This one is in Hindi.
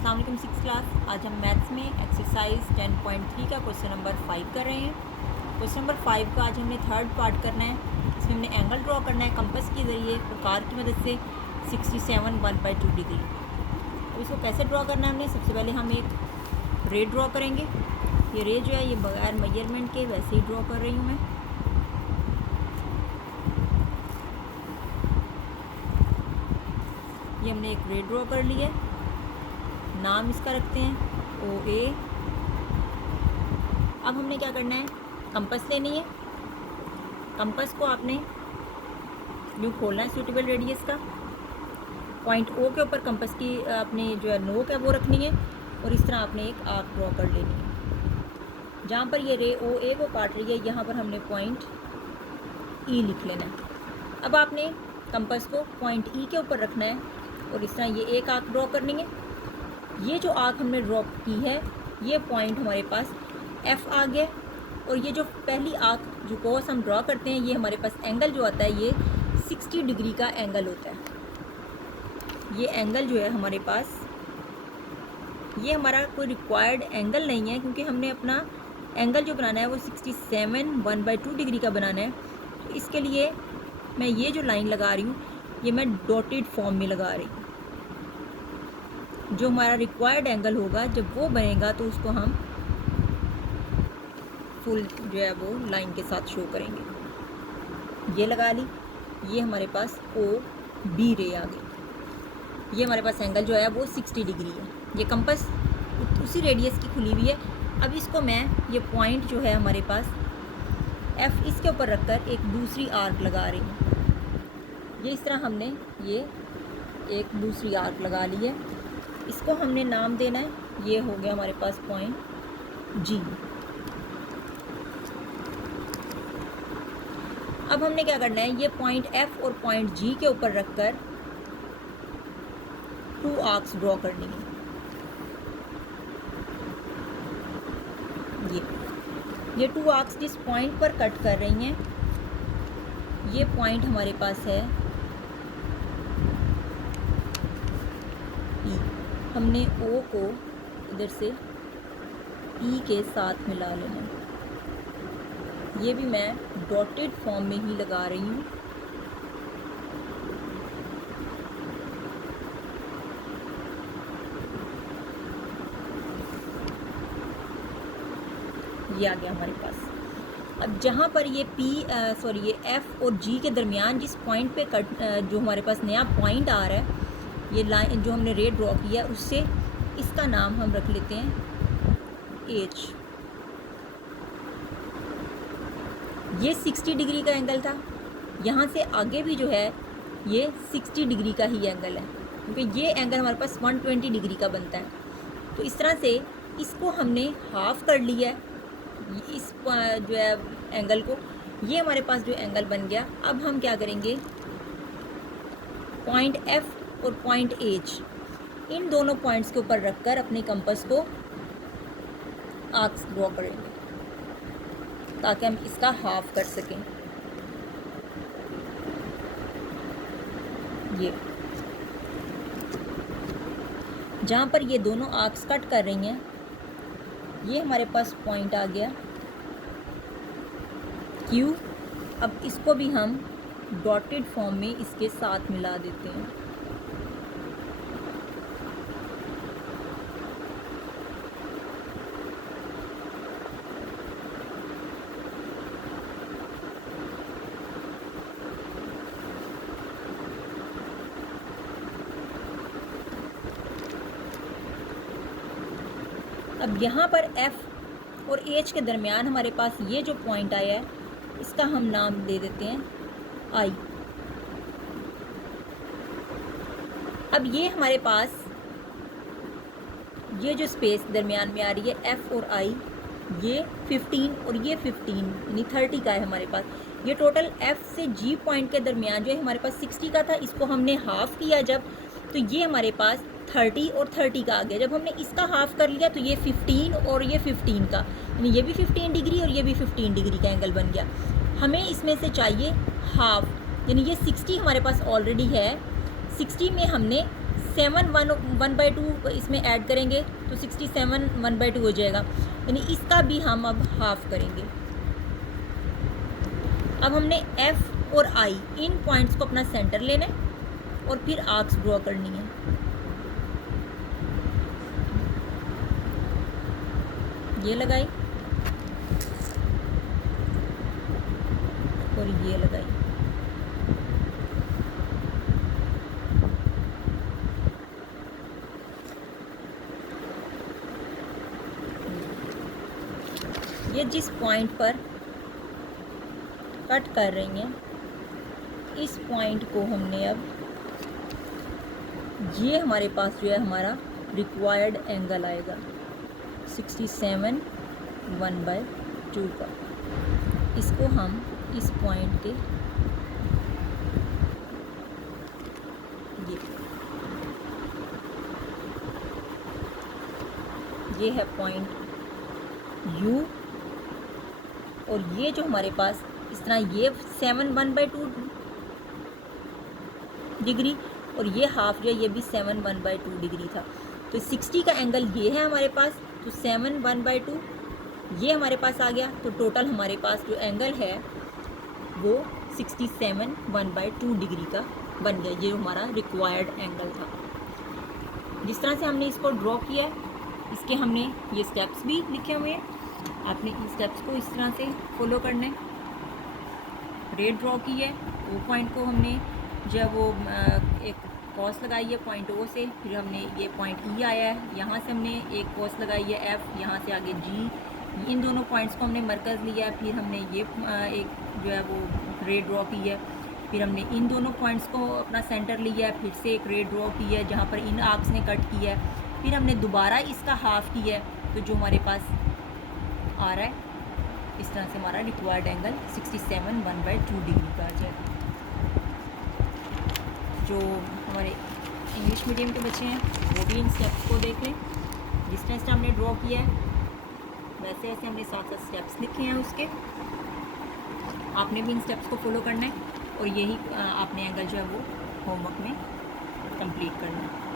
अस्सलाम वालेकुम सिक्स क्लास। आज हम मैथ्स में एक्सरसाइज 10.3 का क्वेश्चन नंबर 5 कर रहे हैं। क्वेश्चन नंबर 5 का आज हमने थर्ड पार्ट करना है। इसमें हमने एंगल ड्रॉ करना है कंपास के ज़रिए और कार की मदद से 67 1/2 डिग्री। तो इसको कैसे ड्रॉ करना है हमने, सबसे पहले हम एक रे ड्रॉ करेंगे। ये रे जो है ये बगैर मेजरमेंट के वैसे ही ड्रॉ कर रही हूँ मैं। ये हमने एक रे ड्रॉ कर लिया है। नाम इसका रखते हैं OA। अब हमने क्या करना है, कंपास लेनी है। कंपास को आपने यूँ खोलना है सूटेबल रेडियस का। पॉइंट O के ऊपर कंपास की अपनी जो है नोक है वो रखनी है और इस तरह आपने एक आर्क ड्रॉ कर लेनी है। जहाँ पर ये रे OA को काट रही है यहाँ पर हमने पॉइंट E लिख लेना है। अब आपने कंपास को पॉइंट E के ऊपर रखना है और इस तरह ये एक आर्क ड्रॉ करनी है। ये जो आर्क हमने ड्रॉ की है ये पॉइंट हमारे पास F आ गया और ये जो पहली आर्क जो कोस हम ड्रॉ करते हैं ये हमारे पास एंगल जो आता है ये 60 डिग्री का एंगल होता है। ये एंगल जो है हमारे पास, ये हमारा कोई रिक्वायर्ड एंगल नहीं है क्योंकि हमने अपना एंगल जो बनाना है वो 67 1/2 डिग्री का बनाना है। तो इसके लिए मैं ये जो लाइन लगा रही हूँ ये मैं डॉटेड फॉर्म में लगा रही हूँ। जो हमारा रिक्वायर्ड एंगल होगा जब वो बनेगा तो उसको हम फुल जो है वो लाइन के साथ शो करेंगे। ये लगा ली, ये हमारे पास OB रे आ गई। ये हमारे पास एंगल जो है वो 60 डिग्री है। ये कंपास उसी रेडियस की खुली हुई है। अब इसको मैं ये पॉइंट जो है हमारे पास F इसके ऊपर रखकर एक दूसरी आर्क लगा रही हूँ। ये इस तरह हमने ये एक दूसरी आर्क लगा ली है। इसको हमने नाम देना है, ये हो गया हमारे पास पॉइंट G। अब हमने क्या करना है, ये पॉइंट F और पॉइंट G के ऊपर रखकर 2 आर्क्स ड्रॉ करनी है। ये 2 आर्क्स जिस पॉइंट पर कट कर रही हैं ये पॉइंट हमारे पास है E। हमने O को इधर से E के साथ मिला लेना। ये भी मैं डॉटेड फॉर्म में ही लगा रही हूँ। ये आ गया हमारे पास। अब जहाँ पर ये ये F और G के दरमियान जिस पॉइंट पे जो हमारे पास नया पॉइंट आ रहा है, ये लाइन जो हमने रे ड्रॉ किया उससे इसका नाम हम रख लेते हैं H। ये 60 डिग्री का एंगल था। यहाँ से आगे भी जो है ये 60 डिग्री का ही एंगल है क्योंकि ये एंगल हमारे पास 120 डिग्री का बनता है। तो इस तरह से इसको हमने हाफ कर लिया है इस जो है एंगल को। ये हमारे पास जो एंगल बन गया। अब हम क्या करेंगे, पॉइंट F और पॉइंट H इन दोनों पॉइंट्स के ऊपर रखकर अपने कंपास को आर्क्स ड्रॉ करेंगे ताकि हम इसका हाफ कर सकें। ये जहाँ पर ये दोनों आर्क्स कट कर रही हैं ये हमारे पास पॉइंट आ गया Q। अब इसको भी हम डॉटेड फॉर्म में इसके साथ मिला देते हैं। अब यहाँ पर F और H के दरमियान हमारे पास ये जो पॉइंट आया है इसका हम नाम दे देते हैं I। अब ये हमारे पास ये जो स्पेस दरमियान में आ रही है F और I, ये 15 और ये 15 यानी 30 का है हमारे पास। ये टोटल F से G पॉइंट के दरमियान जो है हमारे पास 60 का था, इसको हमने हाफ किया जब, तो ये हमारे पास 30 और 30 का आ गया। जब हमने इसका हाफ कर लिया तो ये 15 और ये 15 का, यानी ये भी 15 डिग्री और ये भी 15 डिग्री का एंगल बन गया। हमें इसमें से चाहिए हाफ, यानी ये 60 हमारे पास ऑलरेडी है, 60 में हमने 1/2 इसमें ऐड करेंगे तो 67 1/2 हो जाएगा, यानी इसका भी हम अब हाफ करेंगे। अब हमने एफ और आई इन पॉइंट्स को अपना सेंटर लेना है और फिर आर्क्स ड्रॉ करनी है। ये लगाई और ये लगाई। ये जिस पॉइंट पर कट कर रही हैं, इस पॉइंट को हमने अब, ये हमारे पास जो है हमारा रिक्वायर्ड एंगल आएगा 67 1/2 का। इसको हम इस पॉइंट के ये है पॉइंट U, और ये जो हमारे पास इस तरह ये 7 1/2 डिग्री और ये हाफ जो है ये भी 7 1/2 डिग्री था। तो 60 का एंगल ये है हमारे पास, तो 7 1/2 ये हमारे पास आ गया। तो टोटल हमारे पास जो एंगल है वो 67 1/2 डिग्री का बन गया, ये हमारा रिक्वायर्ड एंगल था। जिस तरह से हमने इसको ड्रॉ किया है, इसके हमने ये स्टेप्स भी लिखे हुए हैं, आपने इन स्टेप्स को इस तरह से फॉलो करना है। रे ड्रॉ की है, वो पॉइंट को हमने जब वो एक कॉस लगाई है पॉइंट O से, फिर हमने ये पॉइंट E आया है, यहाँ से हमने एक कॉस लगाई है F, यहाँ से आगे G, इन दोनों पॉइंट्स को हमने मरकज़ लिया है। फिर हमने ये एक जो है वो रे ड्रॉ की है, फिर हमने इन दोनों पॉइंट्स को अपना सेंटर लिया है, फिर से एक रे ड्रॉ की है जहाँ पर इन आर्क्स ने कट किया है, फिर हमने दोबारा इसका हाफ किया है। तो जो हमारे पास आ रहा है इस तरह से हमारा रिक्वायर्ड एंगल 67 1/2 डिग्री का आ जाएगा। जो हमारे इंग्लिश मीडियम के बच्चे हैं वो भी इन स्टेप्स को देख लें। जिस तरह से हमने ड्रॉ किया है वैसे वैसे हमने साथ साथ स्टेप्स लिखे हैं उसके, आपने भी इन स्टेप्स को फॉलो करना है और यही आपने एंगल जो है वो होमवर्क में कंप्लीट करना है।